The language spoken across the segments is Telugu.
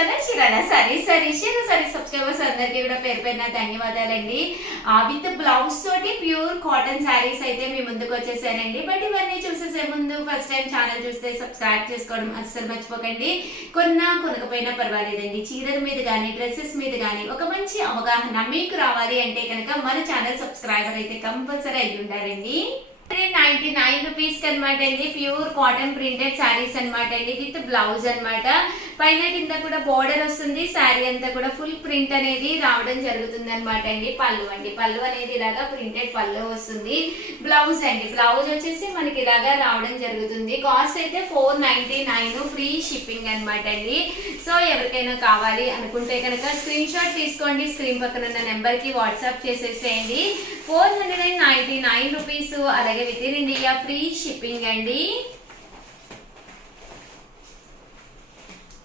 ఛానల్ చీరాల సారీస్ సబ్స్క్రైబర్స్ అందరికీ కూడా పేరు పేరున ధన్యవాదాలండి. విత్ బ్లౌజ్ తోటి ప్యూర్ కాటన్ సారీస్ అయితే మీ ముందుకు వచ్చేసానండి. బట్ ఇవన్నీ చూసేసే ముందు ఫస్ట్ టైం ఛానల్ చూస్తే సబ్స్క్రైబ్ చేసుకోవడం అస్సలు మర్చిపోకండి. కొనకపోయినా పర్వాలేదండి, చీరల మీద కానీ డ్రెస్సెస్ మీద కానీ ఒక మంచి అవగాహన మీకు రావాలి అంటే కనుక మన ఛానల్ సబ్స్క్రైబర్ అయితే కంపల్సరీ అయ్యి ఉండాలండి. 99 రూపీస్ అనమాట అండి. ప్యూర్ కాటన్ ప్రింటెడ్ శారీస్ అనమాట అండి, విత్ బ్లౌజ్ అనమాట. పైన కింద కూడా బోర్డర్ వస్తుంది. శారీ అంతా కూడా ఫుల్ ప్రింట్ అనేది రావడం జరుగుతుంది అనమాట అండి. పళ్ళు అనేది ఇలాగా ప్రింటెడ్ పళ్ళు వస్తుంది. బ్లౌజ్ వచ్చేసి మనకి ఇలాగా రావడం జరుగుతుంది. కాస్ట్ అయితే 499, ఫ్రీ షిప్పింగ్ అనమాట అండి. సో ఎవరికైనా కావాలి అనుకుంటే కనుక స్క్రీన్ షాట్ తీసుకోండి, స్క్రీన్ పక్కన ఉన్న నెంబర్ కి వాట్సాప్ చేసేసేయండి. 499 రూపీస్, అలాగే with in India free shipping అండి.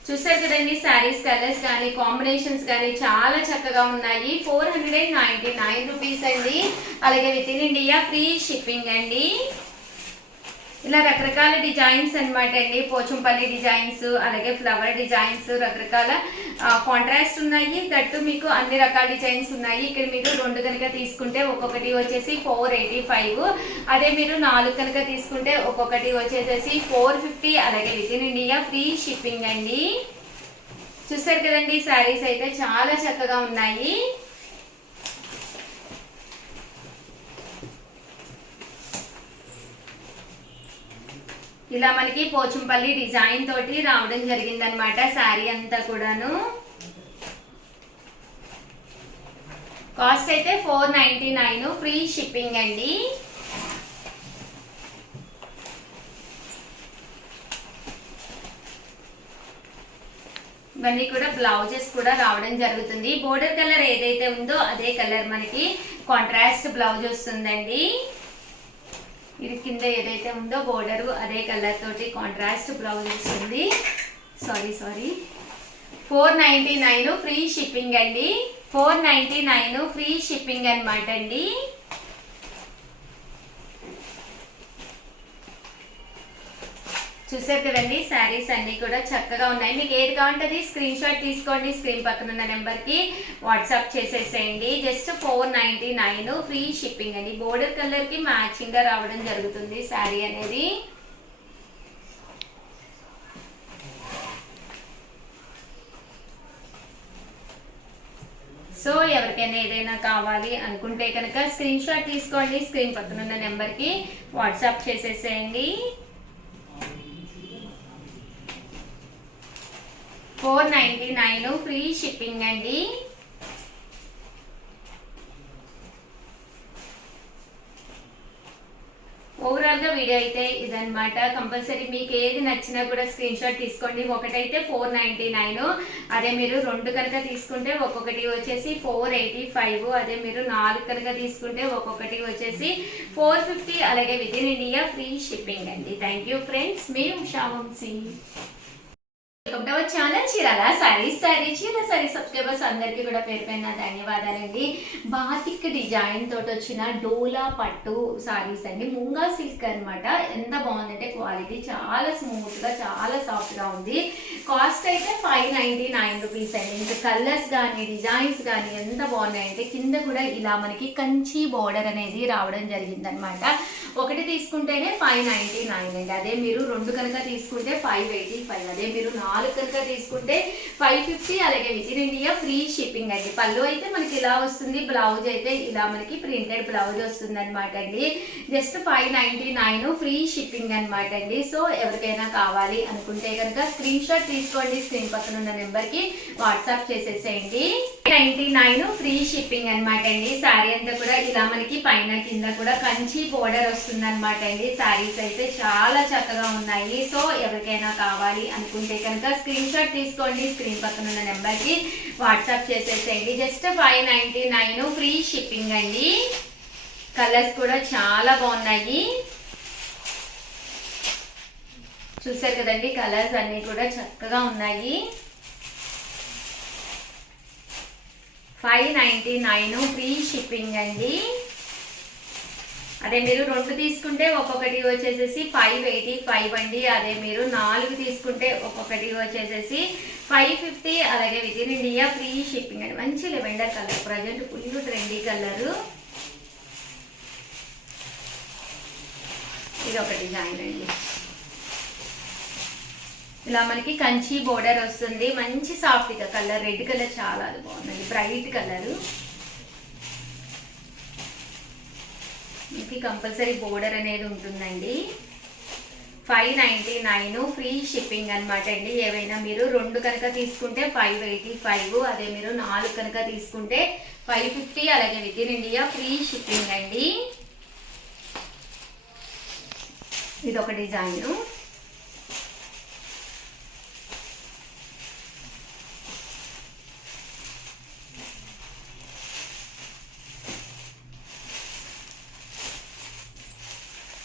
చూసారు కదండి, శారీస్ కలర్స్ కానీ కాంబినేషన్స్ కానీ చాలా చక్కగా ఉన్నాయి. 499 రూపీస్ అండి, అలాగే with in India free shipping అండి. ఇలా రకరకాల డిజైన్స్ అనమాట అండి. పోచంపల్లి డిజైన్స్, అలాగే ఫ్లవర్ డిజైన్స్, రకరకాల కాంట్రాస్ట్ ఉన్నాయి. దట్టు మీకు అన్ని రకాల డిజైన్స్ ఉన్నాయి. ఇక్కడ మీరు 2 కనుక తీసుకుంటే ఒక్కొక్కటి వచ్చేసి 485, అదే మీరు 4 కనుక తీసుకుంటే ఒక్కొక్కటి వచ్చేసేసి 450, అలాగే with in India free shipping అండి. చూసారు కదండి, శారీస్ అయితే చాలా చక్కగా ఉన్నాయి. ఇలా మనకి పోచంపల్లి డిజైన్ తోటి రావడం జరిగిందనమాట శారీ అంతా కూడాను. కాస్ట్ అయితే 499, ఫ్రీ షిప్పింగ్ అండి. ఇవన్నీ కూడా బ్లౌజెస్ కూడా రావడం జరుగుతుంది. బోర్డర్ కలర్ ఏదైతే ఉందో అదే కలర్ మనకి కాంట్రాస్ట్ బ్లౌజ్ వస్తుందండి. ఇది కింద ఏదైతే ఉందో బోర్డరు అదే కలర్ తోటి కాంట్రాస్ట్ బ్లౌజ్ వస్తుంది. సారీ 499, ఫ్రీ షిప్పింగ్ అండి. 499 ఫ్రీ షిప్పింగ్ అనమాట అండి. చూసారు కదండి, శారీస్ అన్ని కూడా చక్కగా ఉన్నాయి. మీకు ఏది కావాలంటే స్క్రీన్ షాట్ తీసుకోండి, స్క్రీన్ పక్కన ఉన్న నెంబర్ కి వాట్సాప్ చేసేసేయండి. జస్ట్ 499, ఫ్రీ షిప్పింగ్ అండి. బోర్డర్ కలర్ కి మ్యాచింగ్ గా రావడం జరుగుతుంది శారీ అనేది. సో ఎవరికైనా ఏదైనా కావాలి అనుకుంటే కనుక స్క్రీన్ షాట్ తీసుకోండి, స్క్రీన్ పక్కన ఉన్న నెంబర్ కి వాట్సాప్ చేసేసేయండి. 499, ఫ్రీ షిప్పింగ్ అండి. ఓవరాల్ గా వీడియో అయితే ఇదనమాట. కంపల్సరీ మీకు ఏది నచ్చినా కూడా స్క్రీన్ షాట్ తీసుకోండి. ఒకటైతే 499, అదే మీరు 2 కనుక తీసుకుంటే ఒక్కొక్కటి వచ్చేసి 485, అదే మీరు 4 కనుక తీసుకుంటే ఒక్కొక్కటి వచ్చేసి 450, అలాగే with in India free shipping అండి. థ్యాంక్ యూ ఫ్రెండ్స్, మీ Usha Vamshi. Welcome to our channel Chirala saris subscribers అందరికీ కూడా పేరు పైన ధన్యవాదాలండి. బాతిక్ డిజైన్ తోటి వచ్చిన డోలా పట్టు సారీస్ అండి, ముంగా సిల్క్ అనమాట. ఎంత బాగుందంటే క్వాలిటీ చాలా స్మూత్ గా చాలా సాఫ్ట్ గా ఉంది. కాస్ట్ అయితే 599 రూపీస్ అండి. ఇంకా కలర్స్ కానీ డిజైన్స్ కానీ ఎంత బాగున్నాయంటే కింద కూడా ఇలా మనకి కంచి బోర్డర్ అనేది రావడం జరిగింది అనమాట. ఒకటి తీసుకుంటేనే 599 అండి, అదే మీరు 2 కనుక తీసుకుంటే 585, అదే మీరు 4 కనుక తీసుకుంటే 550, అలాగే with in India free shipping అండి. పళ్ళు అయితే మనకి ఇలా వస్తుంది, బ్లౌజ్ అయితే ఇలా మనకి ప్రింటెడ్ బ్లౌజ్ వస్తుంది అనమాట అండి. జస్ట్ 599, ఫ్రీ షిప్పింగ్ అనమాట అండి. సో ఎవరికైనా కావాలి అనుకుంటే కనుక స్క్రీన్ షాట్ తీసుకోండి, స్క్రీన్ పక్కన ఉన్న నెంబర్ కి వాట్సాప్ చేసేసేయండి. 99, ఫ్రీ షిప్పింగ్ అనమాట అండి. శారీ అంతా కూడా ఇలా మనకి పైన కింద కూడా కంచి బోర్డర్ వస్తుంది అనమాట అండి. శారీస్ అయితే చాలా చక్కగా ఉన్నాయి. సో ఎవరికైనా కావాలి అనుకుంటే కనుక స్క్రీన్ షాట్ తీసుకోండి, స్క్రీన్ పక్కన ఉన్న నెంబర్ కి వాట్సాప్ చేసేసేయండి. జస్ట్ 599, ఫ్రీ షిప్పింగ్ అండి. కలర్స్ కూడా చాలా బాగున్నాయి. చూసారు కదండి, కలర్స్ అన్ని కూడా చక్కగా ఉన్నాయి. 599, ఫ్రీ షిప్పింగ్ అండి. అదే మీరు 2 తీసుకుంటే ఒక్కొక్కటి వచ్చేసేసి 585 అండి. అదే మీరు 4 తీసుకుంటే ఒక్కొక్కటి వచ్చేసేసి 550 అలాగే with in India free shipping అండి. మంచి lavender colour, present full trendy colour. ఇది ఒక డిజైన్ అండి. ఇలా మనకి కంచి బోర్డర్ వస్తుంది, మంచి సాఫ్ట్గా కలర్, రెడ్ కలర్ చాలా బాగుందండి, బ్రైట్ కలరు. మనకి కంపల్సరీ బోర్డర్ అనేది ఉంటుందండి. 599 ఫ్రీ షిప్పింగ్ అనమాట అండి. ఏవైనా మీరు 2 కనుక తీసుకుంటే 585, అదే మీరు 4 కనుక తీసుకుంటే 550, అలాగే with in India free shipping అండి. ఇది ఒక డిజైన్.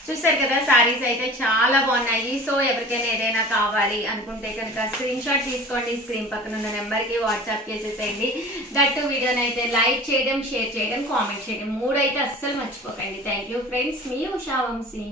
చూసారు కదా, సారీస్ అయితే చాలా బాగున్నాయి. సో ఎవరికైనా ఏదైనా కావాలి అనుకుంటే కనుక స్క్రీన్ షాట్ తీసుకోండి, స్క్రీన్ పక్కన ఉన్న నెంబర్కి వాట్సాప్ చేసేసేయండి. దట్టు వీడియోని అయితే లైక్ చేయడం, షేర్ చేయడం, కామెంట్ చేయడం 3 అయితే అస్సలు మర్చిపోకండి. థ్యాంక్ యూ ఫ్రెండ్స్, మీ ఉషా వంశీ.